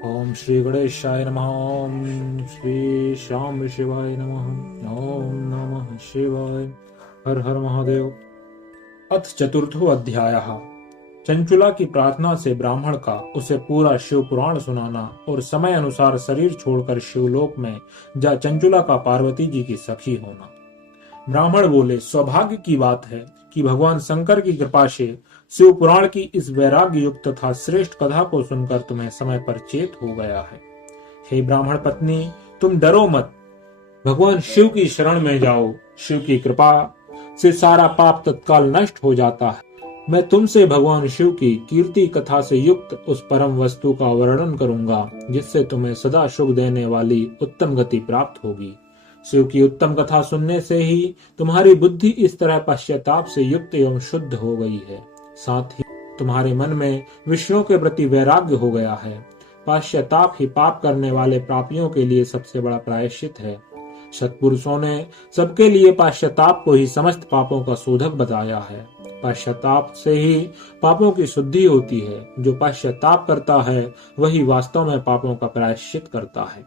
ओम श्री गणेशाय नमः। ओम श्री श्याम शिवाय नमः। ओम नमः शिवाय। हर हर महादेव। अथ चतुर्थो अध्यायः। चंचुला की प्रार्थना से ब्राह्मण का उसे पूरा शिव पुराण सुनाना और समय अनुसार शरीर छोड़कर शिवलोक में जा चंचुला का पार्वती जी की सखी होना। ब्राह्मण बोले, सौभाग्य की बात है कि भगवान शंकर की कृपा से शिव पुराण की इस वैराग्य युक्त तथा श्रेष्ठ कथा को सुनकर तुम्हें समय पर चेत हो गया है। हे ब्राह्मण पत्नी, तुम डरो मत, भगवान शिव की शरण में जाओ। शिव की कृपा से सारा पाप तत्काल नष्ट हो जाता है। मैं तुमसे भगवान शिव की कीर्ति कथा से युक्त उस परम वस्तु का वर्णन करूंगा जिससे तुम्हें सदा सुख देने वाली उत्तम गति प्राप्त होगी। शिव की उत्तम कथा सुनने से ही तुम्हारी बुद्धि इस तरह पश्चाताप से युक्त एवं शुद्ध हो गई है। साथ ही तुम्हारे मन में विष्णु के प्रति वैराग्य हो गया है। पश्चाताप ही पाप करने वाले पापियों के लिए सबसे बड़ा प्रायश्चित है। सत्पुरुषों ने सबके लिए पश्चाताप को ही समस्त पापों का शोधक बताया है। पश्चाताप से ही पापों की शुद्धि होती है। जो पश्चाताप करता है वही वास्तव में पापों का प्रायश्चित करता है,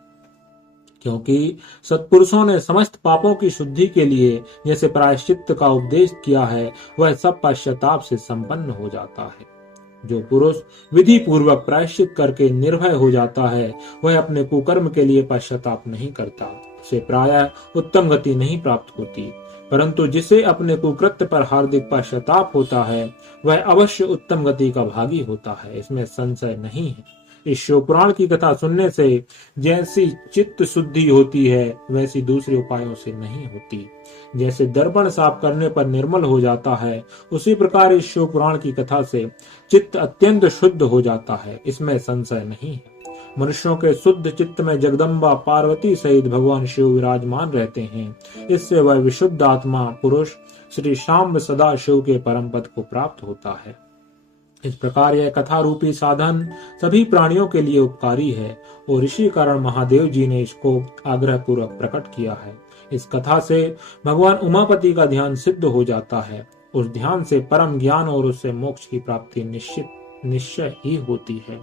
क्योंकि सत्पुरुषों ने समस्त पापों की शुद्धि के लिए जैसे प्रायश्चित का उपदेश किया है वह सब पश्चाताप से संपन्न हो जाता है। जो पुरुष विधि पूर्वक प्रायश्चित करके निर्भय हो जाता है वह अपने कुकर्म के लिए पश्चाताप नहीं करता। उसे प्रायः उत्तम गति नहीं प्राप्त होती, परंतु जिसे अपने कुकृत्य पर हार्दिक पश्चाताप होता है वह अवश्य उत्तम गति का भागी होता है, इसमें संशय नहीं है। इस शिव पुराण की कथा सुनने से जैसी चित्त शुद्धि होती है वैसी दूसरे उपायों से नहीं होती। जैसे दर्पण साफ करने पर निर्मल हो जाता है, उसी प्रकार इस शिव पुराण की कथा से चित्त अत्यंत शुद्ध हो जाता है, इसमें संशय नहीं है। मनुष्यों के शुद्ध चित्त में जगदम्बा पार्वती सहित भगवान शिव विराजमान रहते हैं। इससे वह विशुद्ध आत्मा पुरुष श्री श्याम सदा शिव के परम पद को प्राप्त होता है। इस प्रकार यह कथा रूपी साधन सभी प्राणियों के लिए उपकारी है और इसी कारण महादेव जी ने इसको आग्रह पूर्वक प्रकट किया है। इस कथा से भगवान उमापति का ध्यान सिद्ध हो जाता है। उस ध्यान से परम ज्ञान और उससे मोक्ष की प्राप्ति निश्चय ही होती है।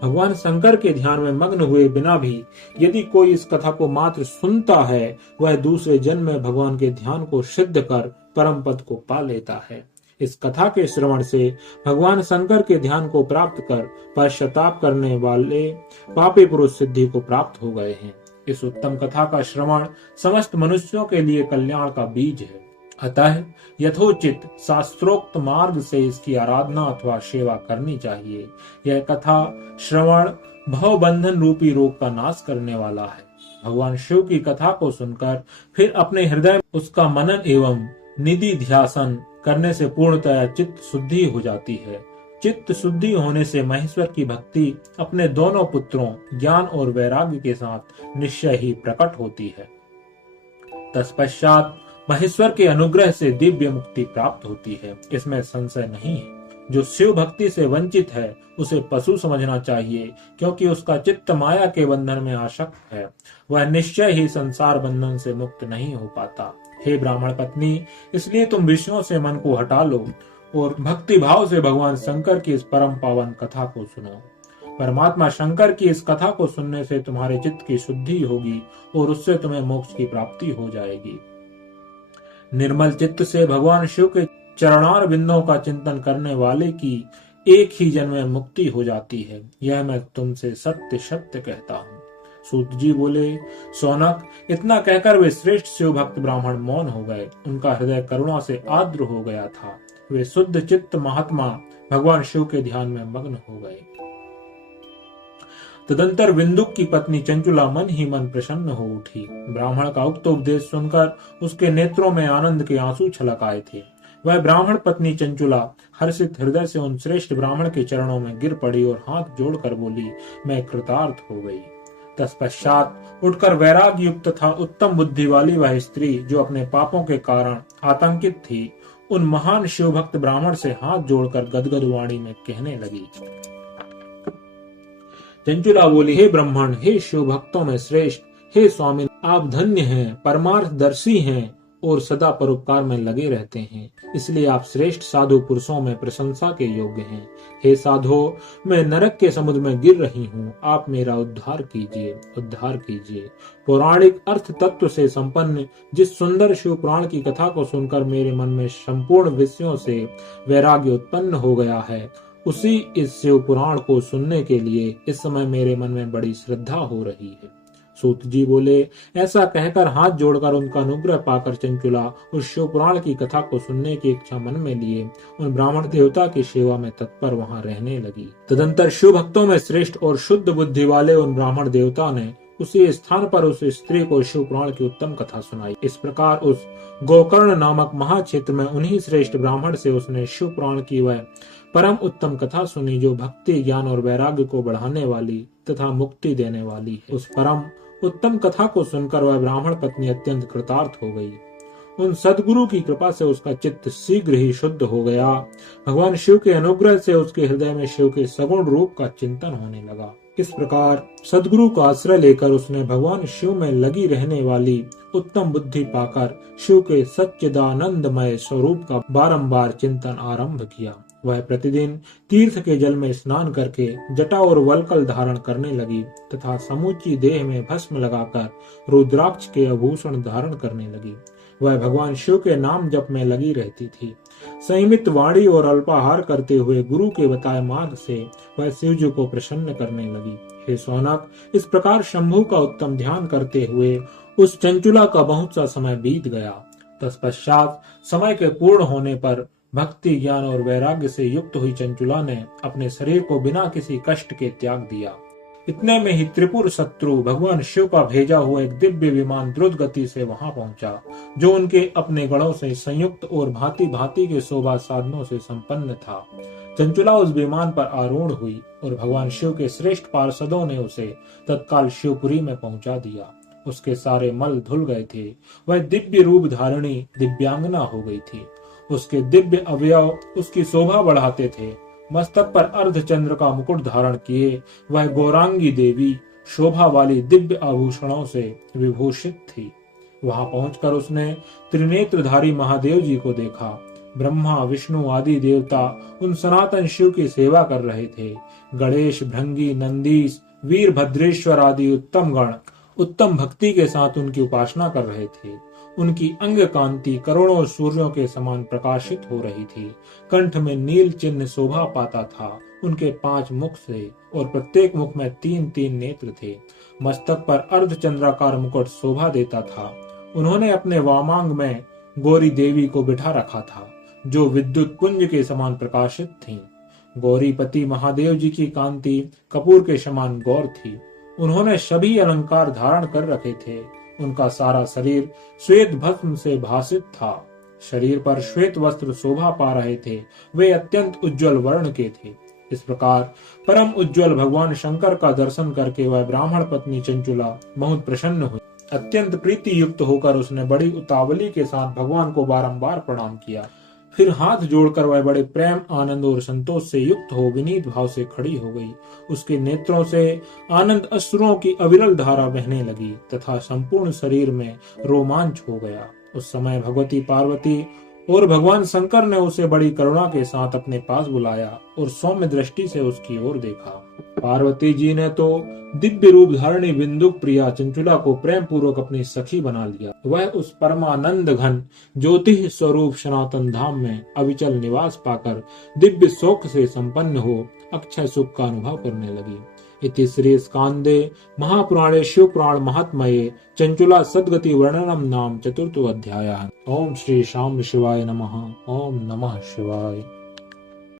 भगवान शंकर के ध्यान में मग्न हुए बिना भी यदि कोई इस कथा को मात्र सुनता है वह दूसरे जन्म में भगवान के ध्यान को सिद्ध कर परम पद को पा लेता है। इस कथा के श्रवण से भगवान शंकर के ध्यान को प्राप्त कर पश्चाताप करने वाले पापी पुरुष सिद्धि को प्राप्त हो गए हैं। इस उत्तम कथा का श्रवण समस्त मनुष्यों के लिए कल्याण का बीज है। अतः यथोचित शास्त्रोक्त मार्ग से इसकी आराधना अथवा सेवा करनी चाहिए। यह कथा श्रवण भव बंधन रूपी रोग का नाश करने वाला है। भगवान शिव की कथा को सुनकर फिर अपने हृदय में उसका मनन एवं निधि ध्यासन करने से पूर्णतया चित्त शुद्धि हो जाती है। चित्त शुद्धि होने से महेश्वर की भक्ति अपने दोनों पुत्रों ज्ञान और वैराग्य के साथ निश्चय ही प्रकट होती है। तत्पश्चात महेश्वर के अनुग्रह से दिव्य मुक्ति प्राप्त होती है, इसमें संशय नहीं है। जो शिव भक्ति से वंचित है उसे पशु समझना चाहिए, क्योंकि उसका चित्त माया के बंधन में आसक्त है। वह निश्चय ही संसार बंधन से मुक्त नहीं हो पाता। हे ब्राह्मण पत्नी, इसलिए तुम विषयों से मन को हटा लो और भक्ति भाव से भगवान शंकर की इस परम पावन कथा को सुनो। परमात्मा शंकर की इस कथा को सुनने से तुम्हारे चित्त की शुद्धि होगी और उससे तुम्हें मोक्ष की प्राप्ति हो जाएगी। निर्मल चित्त से भगवान शिव के चरणार बिंदों का चिंतन करने वाले की एक ही जन्म में मुक्ति हो जाती है। यह मैं तुमसे सत्य सत्य कहता हूँ। सूत जी बोले, सौनक, इतना कहकर वे श्रेष्ठ शिव भक्त ब्राह्मण मौन हो गए। उनका हृदय करुणा से आर्द्र हो गया था। वे शुद्ध चित्त महात्मा भगवान शिव के ध्यान में मग्न हो गए। तदंतर विंदुक की पत्नी चंचुला मन ही मन प्रसन्न हो उठी। ब्राह्मण का उक्त उपदेश सुनकर उसके नेत्रों में आनंद के आंसू छलक आए थे। वह ब्राह्मण पत्नी चंचुला हर्षित हृदय से उन श्रेष्ठ ब्राह्मण के चरणों में गिर पड़ी और हाथ जोड़कर बोली, मैं कृतार्थ हो गई। तत्पश्चात उठकर वैराग्य युक्त तथा उत्तम बुद्धि वाली वह स्त्री जो अपने पापों के कारण आतंकित थी, उन महान शिव भक्त ब्राह्मण से हाथ जोड़कर गदगद वाणी में कहने लगी। चंचुला बोली, हे ब्राह्मण, हे शिव भक्तों में श्रेष्ठ, हे स्वामी, आप धन्य हैं, परमार्थदर्शी हैं और सदा परोपकार में लगे रहते हैं, इसलिए आप श्रेष्ठ साधु पुरुषों में प्रशंसा के योग्य हैं। हे साधो, मैं नरक के समुद्र में गिर रही हूँ, आप मेरा उद्धार कीजिए, उद्धार कीजिए। पौराणिक अर्थ तत्व से संपन्न जिस सुंदर शिव पुराण की कथा को सुनकर मेरे मन में संपूर्ण विषयों से वैराग्य उत्पन्न हो गया है, उसी इस शिव पुराण को सुनने के लिए इस समय मेरे मन में बड़ी श्रद्धा हो रही है। सूत जी बोले, ऐसा कहकर हाथ जोड़कर उनका अनुग्रह पाकर चंचुला उस शिव पुराण की कथा को सुनने की इच्छा मन में लिए उन ब्राह्मण देवता की सेवा में तत्पर वहां रहने लगी। तदंतर शिव भक्तों में श्रेष्ठ और शुद्ध बुद्धि वाले उन ब्राह्मण देवता ने उसी स्थान पर उस स्त्री को शिव पुराण की उत्तम कथा सुनाई। इस प्रकार उस गोकर्ण नामक महाक्षेत्र में उन्हीं श्रेष्ठ ब्राह्मण से उसने शिव पुराण की वह परम उत्तम कथा सुनी, जो भक्ति, ज्ञान और वैराग्य को बढ़ाने वाली तथा मुक्ति देने वाली है। उस परम उत्तम कथा को सुनकर वह ब्राह्मण पत्नी अत्यंत कृतार्थ हो गई। उन सदगुरु की कृपा से उसका चित्त शीघ्र ही शुद्ध हो गया। भगवान शिव के अनुग्रह से उसके हृदय में शिव के सगुण रूप का चिंतन होने लगा। इस प्रकार सदगुरु का आश्रय लेकर उसने भगवान शिव में लगी रहने वाली उत्तम बुद्धि पाकर शिव के सच्चिदानंदमय स्वरूप का बारंबार चिंतन आरंभ किया। वह प्रतिदिन तीर्थ के जल में स्नान करके जटा और वलकल धारण करने लगी तथा समूची देह में भस्म लगाकर रुद्राक्ष के आभूषण धारण करने लगी। वह भगवान शिव के नाम जप में लगी रहती थी। संयमित वाणी और अल्पाहार करते हुए गुरु के बताए मार्ग से वह शिव जी को प्रसन्न करने लगी। हे सौनक, इस प्रकार शंभु का उत्तम ध्यान करते हुए उस चंचुला का बहुत सा समय बीत गया। तत्पश्चात समय के पूर्ण होने पर भक्ति, ज्ञान और वैराग्य से युक्त हुई चंचुला ने अपने शरीर को बिना किसी कष्ट के त्याग दिया। इतने में ही त्रिपुर शत्रु भगवान शिव का भेजा हुआ एक दिव्य विमान द्रुत गति से वहां पहुंचा, जो उनके अपने गणों से संयुक्त और भांति भांति के शोभा साधनों से संपन्न था। चंचुला उस विमान पर आरूढ़ हुई और भगवान शिव के श्रेष्ठ पार्षदों ने उसे तत्काल शिवपुरी में पहुंचा दिया। उसके सारे मल धुल गए थे। वह दिव्य रूप धारिणी दिव्यांगना हो गई थी। उसके दिव्य अवयव उसकी शोभा बढ़ाते थे। मस्तक पर अर्धचंद्र का मुकुट धारण किए वह गौरांगी देवी शोभा वाली दिव्य आभूषणों से विभूषित थी। वहां पहुंचकर उसने त्रिनेत्रधारी महादेव जी को देखा। ब्रह्मा, विष्णु आदि देवता उन सनातन शिव की सेवा कर रहे थे। गणेश, भृंगी, नंदीश, वीरभद्रेश्वर आदि उत्तम गण उत्तम भक्ति के साथ उनकी उपासना कर रहे थे। उनकी अंग कांति करोड़ों सूर्यों के समान प्रकाशित हो रही थी। कंठ में नील चिन्ह शोभा पाता था। उनके 5 मुख थे और प्रत्येक मुख में 3-3 नेत्र थे। मस्तक पर अर्धचंद्राकार मुकुट शोभा देता था। उन्होंने अपने वामांग में गौरी देवी को बिठा रखा था, जो विद्युत पुंज के समान प्रकाशित थीं। गौरीपति महादेव जी की कांति कपूर के समान गौर थी। उन्होंने सभी अलंकार धारण कर रखे थे। उनका सारा शरीर श्वेत भस्म से भासित था। शरीर पर श्वेत वस्त्र शोभा पा रहे थे। वे अत्यंत उज्जवल वर्ण के थे। इस प्रकार परम उज्जवल भगवान शंकर का दर्शन करके वह ब्राह्मण पत्नी चंचुला बहुत प्रसन्न हुई। अत्यंत प्रीति युक्त होकर उसने बड़ी उतावली के साथ भगवान को बारंबार प्रणाम किया। फिर हाथ जोड़कर वह बड़े प्रेम, आनंद और संतोष से युक्त हो विनीत भाव से खड़ी हो गई। उसके नेत्रों से आनंद अश्रुओं की अविरल धारा बहने लगी तथा संपूर्ण शरीर में रोमांच हो गया। उस समय भगवती पार्वती और भगवान शंकर ने उसे बड़ी करुणा के साथ अपने पास बुलाया और सौम्य दृष्टि से उसकी ओर देखा। पार्वती जी ने तो दिव्य रूप धारणी बिंदुक प्रिया चंचुला को प्रेम पूर्वक अपनी सखी बना लिया। वह उस परमानंद घन ज्योति स्वरूप सनातन धाम में अविचल निवास पाकर दिव्य शोक से संपन्न हो अक्षय सुख का अनुभव करने लगी। इति श्री स्कांदे महापुराणे शिव पुराण महात्मये चंचुला सद्गति वर्णनम नाम 4th अध्यायः। ओम श्री शाम शिवाय नमः। ओम नमः शिवाय।